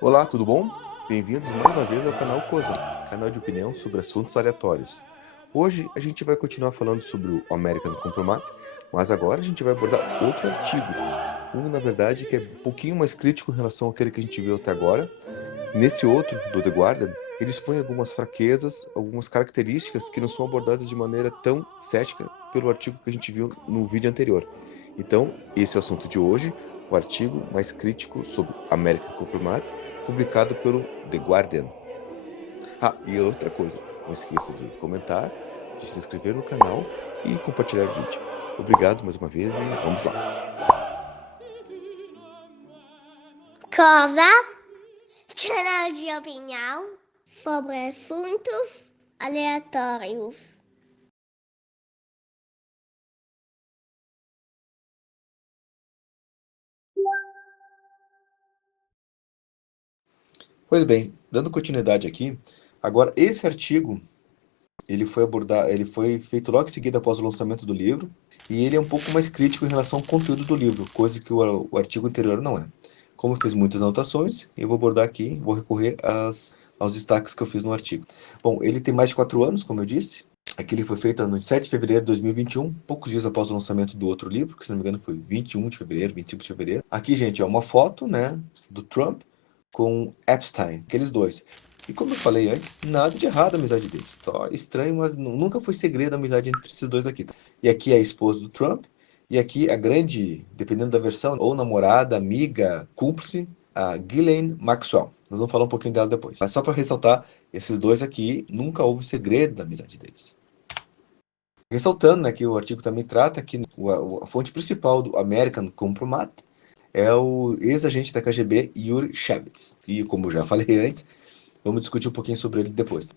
Olá, tudo bom? Bem-vindos mais uma vez ao canal COSA, canal de opinião sobre assuntos aleatórios. Hoje a gente vai continuar falando sobre o American Compromat, mas agora a gente vai abordar outro artigo, na verdade, que é um pouquinho mais crítico em relação àquele que a gente viu até agora. Nesse outro, do The Guardian, ele expõe algumas fraquezas, algumas características que não são abordadas de maneira tão cética pelo artigo que a gente viu no vídeo anterior. Então, esse é o assunto de hoje, o artigo mais crítico sobre American Compromat, publicado pelo The Guardian. Ah, e outra coisa, não esqueça de comentar, de se inscrever no canal e compartilhar o vídeo. Obrigado mais uma vez e vamos lá. Cosa, canal de opinião sobre assuntos aleatórios. Pois bem, dando continuidade aqui, agora esse artigo ele foi feito logo em seguida após o lançamento do livro, e ele é um pouco mais crítico em relação ao conteúdo do livro, coisa que o artigo anterior não é. Como eu fiz muitas anotações, eu vou abordar aqui, vou recorrer aos destaques que eu fiz no artigo. Bom, ele tem mais de 4 anos, como eu disse. Aqui ele foi feito no 7 de fevereiro de 2021, poucos dias após o lançamento do outro livro, que se não me engano foi 21 de fevereiro, 25 de fevereiro. Aqui, gente, é uma foto, né, do Trump com Epstein, aqueles dois. E como eu falei antes, nada de errado a amizade deles. Tá estranho, mas nunca foi segredo a amizade entre esses dois aqui. E aqui é a esposa do Trump, e aqui a grande, dependendo da versão, ou namorada, amiga, cúmplice, a Ghislaine Maxwell. Nós vamos falar um pouquinho dela depois. Mas só para ressaltar, esses dois aqui, nunca houve segredo da amizade deles. Ressaltando, né, que o artigo também trata que a fonte principal do American Compromat é o ex-agente da KGB Yuri Shevitz. E como eu já falei antes, vamos discutir um pouquinho sobre ele depois.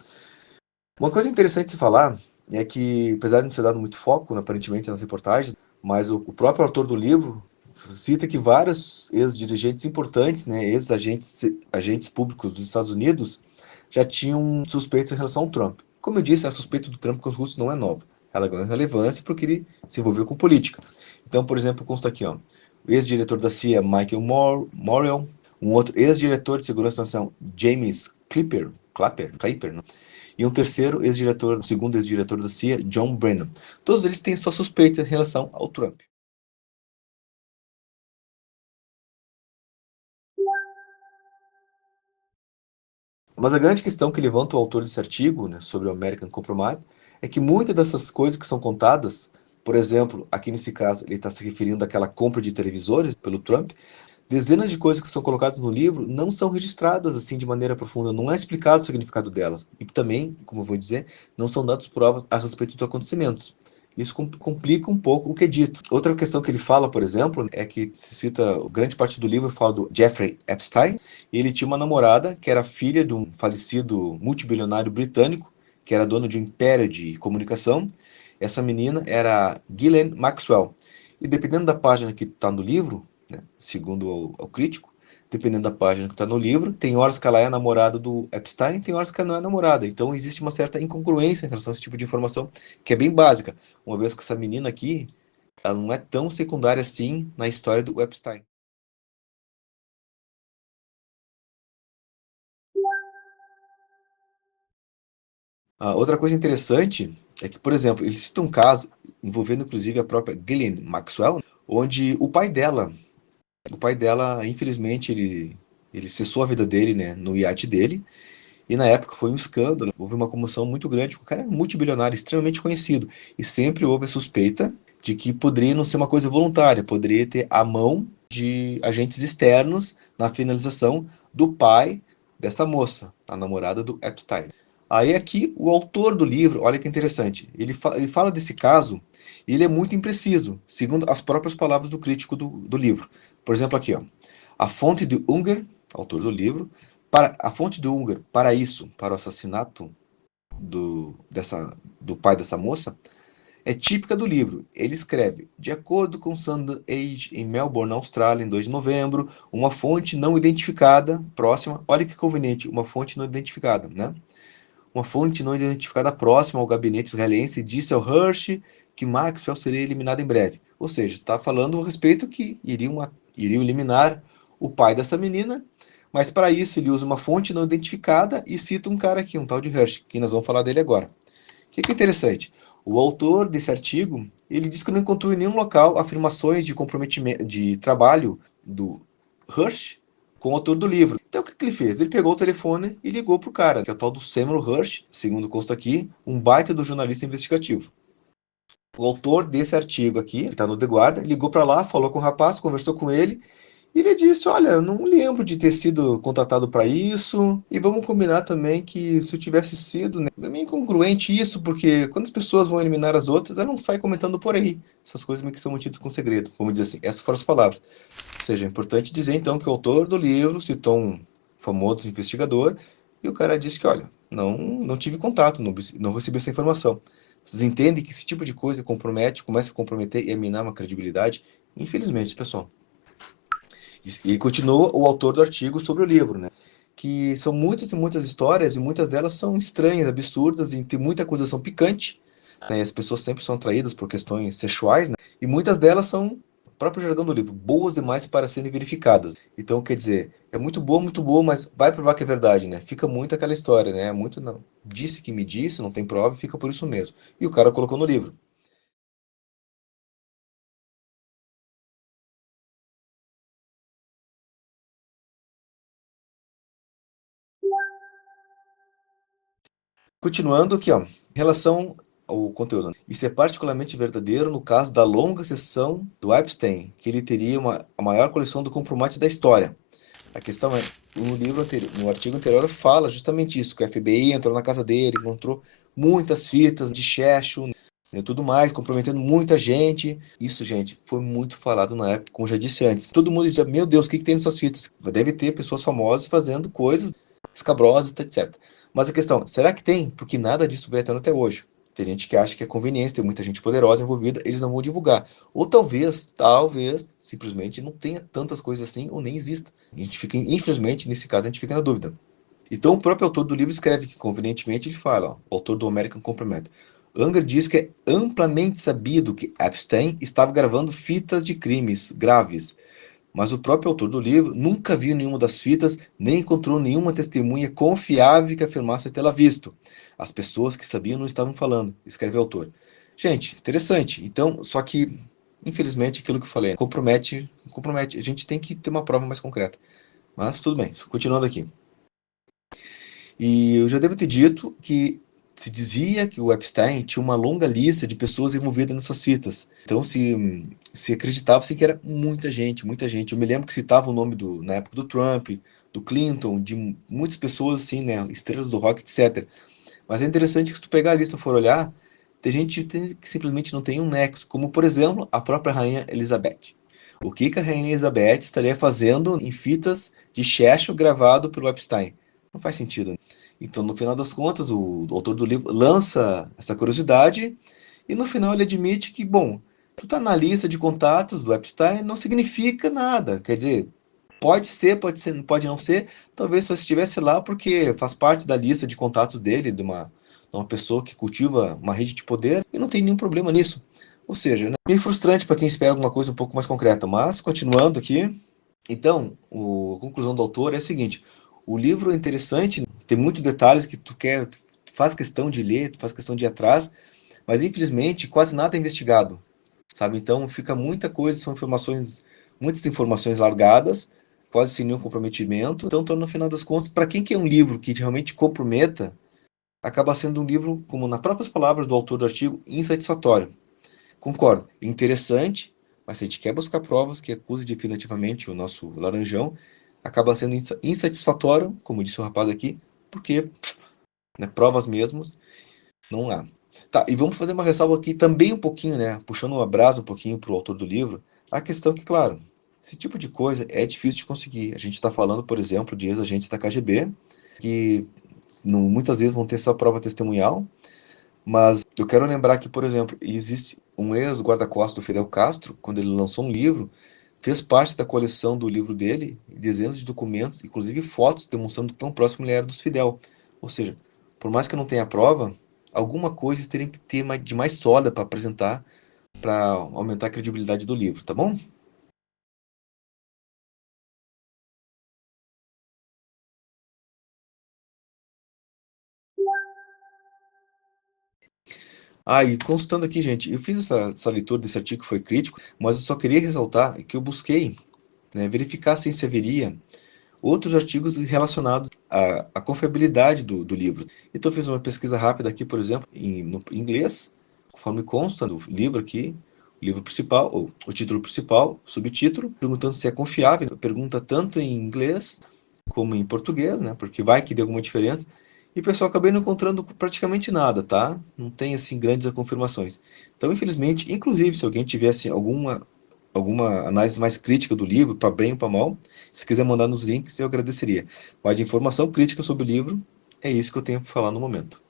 Uma coisa interessante de se falar é que, apesar de não ser dado muito foco, aparentemente, nas reportagens, mas o próprio autor do livro cita que vários ex-dirigentes importantes, né, ex-agentes públicos dos Estados Unidos, já tinham suspeitas em relação ao Trump. Como eu disse, a suspeita do Trump com os russos não é nova. Ela ganhou relevância porque ele se envolveu com política. Então, por exemplo, consta aqui, ó, o ex-diretor da CIA, Michael Morrell, um outro ex-diretor de segurança nacional, James Clapper, né? E um terceiro ex-diretor, o segundo ex-diretor da CIA, John Brennan. Todos eles têm sua suspeita em relação ao Trump. Mas a grande questão que levanta o autor desse artigo, né, sobre o American Compromise, é que muitas dessas coisas que são contadas, por exemplo, aqui nesse caso ele está se referindo àquela compra de televisores pelo Trump, dezenas de coisas que são colocadas no livro não são registradas assim de maneira profunda, não é explicado o significado delas. E também, como eu vou dizer, não são dadas provas a respeito dos acontecimentos. Isso complica um pouco o que é dito. Outra questão que ele fala, por exemplo, é que se cita, grande parte do livro fala do Jeffrey Epstein, e ele tinha uma namorada que era filha de um falecido multibilionário britânico, que era dono de um império de comunicação. Essa menina era Ghislaine Maxwell. E dependendo da página que está no livro, né, segundo o crítico, dependendo da página que está no livro, tem horas que ela é namorada do Epstein, tem horas que ela não é namorada. Então existe uma certa incongruência em relação a esse tipo de informação, que é bem básica, uma vez que essa menina aqui, ela não é tão secundária assim na história do Epstein. Outra coisa interessante é que, por exemplo, ele cita um caso envolvendo inclusive a própria Ghislaine Maxwell, onde o pai dela, infelizmente, ele cessou a vida dele, né, no iate dele. E na época foi um escândalo, houve uma comoção muito grande, o cara era multibilionário, extremamente conhecido, e sempre houve a suspeita de que poderia não ser uma coisa voluntária, poderia ter a mão de agentes externos na finalização do pai dessa moça, a namorada do Epstein. Aí aqui o autor do livro, olha que interessante, ele fala desse caso e ele é muito impreciso, segundo as próprias palavras do crítico do livro. Por exemplo, aqui, ó, a fonte de Unger, autor do livro, para a fonte do Unger para isso, para o assassinato do pai dessa moça, é típica do livro. Ele escreve: de acordo com Sunday Age em Melbourne, Austrália, em 2 de novembro, uma fonte não identificada próxima, olha que conveniente, uma fonte não identificada, né? Uma fonte não identificada próxima ao gabinete israelense disse ao Hershey que Maxwell seria eliminado em breve. Ou seja, está falando a respeito que iriam eliminar o pai dessa menina, Mas para isso ele usa uma fonte não identificada e cita um cara aqui, um tal de Hirsch, que nós vamos falar dele agora. O que é interessante? O autor desse artigo, ele diz que não encontrou em nenhum local afirmações de comprometimento de trabalho do Hirsch com o autor do livro. Então o que ele fez? Ele pegou o telefone e ligou para o cara, que é o tal do Samuel Hirsch, segundo consta aqui, um baita do jornalista investigativo. O autor desse artigo aqui, ele está no The Guardian, ligou para lá, falou com o rapaz, conversou com ele, e ele disse: Olha, eu não lembro de ter sido contratado para isso, e vamos combinar também que se eu tivesse sido, né, é meio incongruente isso, porque quando as pessoas vão eliminar as outras, elas não saem comentando por aí. Essas coisas meio que são mantidas com segredo, vamos dizer assim. Essas foram as palavras. Ou seja, é importante dizer então que o autor do livro citou um famoso investigador, e o cara disse que, olha, não tive contato, não recebi essa informação. Vocês entendem que esse tipo de coisa compromete, começa a comprometer e a minar uma credibilidade? Infelizmente, pessoal. E continua o autor do artigo sobre o livro, né? Que são muitas e muitas histórias, e muitas delas são estranhas, absurdas, e tem muita acusação picante, né? E as pessoas sempre são atraídas por questões sexuais, né? E muitas delas são, o próprio jargão do livro, boas demais para serem verificadas. Então, quer dizer, é muito boa, mas vai provar que é verdade, né? Fica muito aquela história, né? Muito não. Disse que me disse, não tem prova, fica por isso mesmo. E o cara colocou no livro. Continuando aqui, ó, em relação ao conteúdo. Isso é particularmente verdadeiro no caso da longa sessão do Epstein, que ele teria a maior coleção do comprovante da história. A questão é, no livro anterior, no artigo anterior fala justamente isso, que o FBI entrou na casa dele, encontrou muitas fitas de Churchill e tudo mais, comprometendo muita gente. Isso, gente, foi muito falado na época, como eu já disse antes. Todo mundo dizia, meu Deus, o que que tem nessas fitas? Deve ter pessoas famosas fazendo coisas escabrosas, etc. Mas a questão, será que tem? Porque nada disso veio até hoje. Tem gente que acha que é conveniência, tem muita gente poderosa envolvida, eles não vão divulgar. Ou talvez, simplesmente não tenha tantas coisas assim, ou nem exista. A gente fica, infelizmente, nesse caso, a gente fica na dúvida. Então, o próprio autor do livro escreve que, convenientemente, ele fala, ó, o autor do American Compromise. Unger diz que é amplamente sabido que Epstein estava gravando fitas de crimes graves, mas o próprio autor do livro nunca viu nenhuma das fitas, nem encontrou nenhuma testemunha confiável que afirmasse tê-la visto. As pessoas que sabiam não estavam falando, escreve o autor. Gente, interessante. Então, só que, infelizmente, aquilo que eu falei, compromete. A gente tem que ter uma prova mais concreta. Mas tudo bem, continuando aqui. E eu já devo ter dito que se dizia que o Epstein tinha uma longa lista de pessoas envolvidas nessas fitas. Então se acreditava-se que era muita gente, muita gente. Eu me lembro que citava o nome na época do Trump, do Clinton, de muitas pessoas assim, né, estrelas do rock, etc. Mas é interessante que se tu pegar a lista e for olhar, tem gente que simplesmente não tem um nexo, como por exemplo, a própria rainha Elizabeth. O que a rainha Elizabeth estaria fazendo em fitas de Churchill gravado pelo Epstein? Não faz sentido, né? Então, no final das contas, o autor do livro lança essa curiosidade e no final ele admite que, bom, tu tá na lista de contatos do Epstein, não significa nada. Quer dizer, pode ser, pode não ser, talvez só estivesse lá porque faz parte da lista de contatos dele, de uma pessoa que cultiva uma rede de poder e não tem nenhum problema nisso. Ou seja, né, meio frustrante para quem espera alguma coisa um pouco mais concreta. Mas, continuando aqui, então, a conclusão do autor é a seguinte: o livro é interessante, tem muitos detalhes que tu faz questão de ler, tu faz questão de ir atrás, mas infelizmente quase nada é investigado, sabe? Então fica muita coisa, são informações, muitas informações largadas, quase sem nenhum comprometimento. Então, no final das contas, para quem quer um livro que realmente comprometa, acaba sendo um livro, como nas próprias palavras do autor do artigo, insatisfatório. Concordo, interessante, mas se a gente quer buscar provas que acusem definitivamente o nosso laranjão, acaba sendo insatisfatório, como disse o rapaz aqui, porque, né, provas mesmos não há. Tá, e vamos fazer uma ressalva aqui também um pouquinho, né, puxando uma brasa um pouquinho para o autor do livro, a questão que, claro, esse tipo de coisa é difícil de conseguir. A gente está falando, por exemplo, de ex-agentes da KGB, que muitas vezes vão ter sua prova testemunhal, mas eu quero lembrar que, por exemplo, existe um ex-guarda-costas do Fidel Castro, quando ele lançou um livro, fez parte da coleção do livro dele, dezenas de documentos, inclusive fotos demonstrando tão próximo ele era dos Fidel. Ou seja, por mais que eu não tenha prova, alguma coisa eles teriam que ter de mais sólida para apresentar, para aumentar a credibilidade do livro, tá bom? Ah, e constando aqui, gente, eu fiz essa leitura desse artigo que foi crítico, mas eu só queria ressaltar que eu busquei, né, verificar se haveria outros artigos relacionados à confiabilidade do livro. Então, eu fiz uma pesquisa rápida aqui, por exemplo, no inglês, conforme consta do livro aqui, o livro principal, ou o título principal, subtítulo, perguntando se é confiável. Pergunta tanto em inglês como em português, né? Porque vai que dê alguma diferença. E, pessoal, acabei não encontrando praticamente nada, tá? Não tem, assim, grandes confirmações. Então, infelizmente, inclusive, se alguém tivesse alguma análise mais crítica do livro, para bem ou para mal, se quiser mandar nos links, eu agradeceria. Mas de informação crítica sobre o livro, é isso que eu tenho para falar no momento.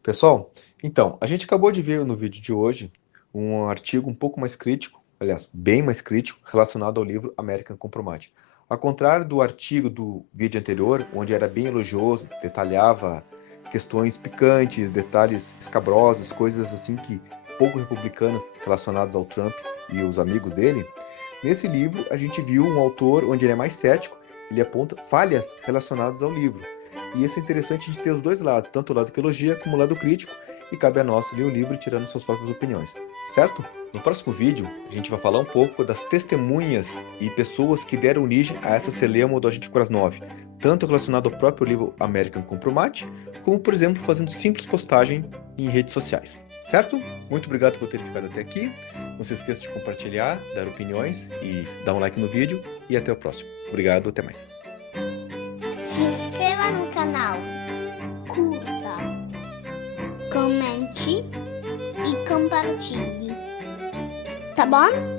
Pessoal, então, a gente acabou de ver no vídeo de hoje um artigo um pouco mais crítico, aliás, bem mais crítico, relacionado ao livro American Compromise. Ao contrário do artigo do vídeo anterior, onde era bem elogioso, detalhava questões picantes, detalhes escabrosos, coisas assim que pouco republicanas relacionadas ao Trump e os amigos dele, nesse livro a gente viu um autor onde ele é mais cético, ele aponta falhas relacionadas ao livro. E isso é interessante de ter os dois lados, tanto o lado que elogia como o lado crítico, e cabe a nós ler o livro tirando suas próprias opiniões, certo? No próximo vídeo, a gente vai falar um pouco das testemunhas e pessoas que deram origem a essa celeuma do Agente Krasnov, tanto relacionado ao próprio livro American Compromise, como, por exemplo, fazendo simples postagem em redes sociais, certo? Muito obrigado por ter ficado até aqui. Não se esqueça de compartilhar, dar opiniões e dar um like no vídeo. E até o próximo. Obrigado, até mais. Se inscreva no canal, curta, comente e compartilhe. Tá bom?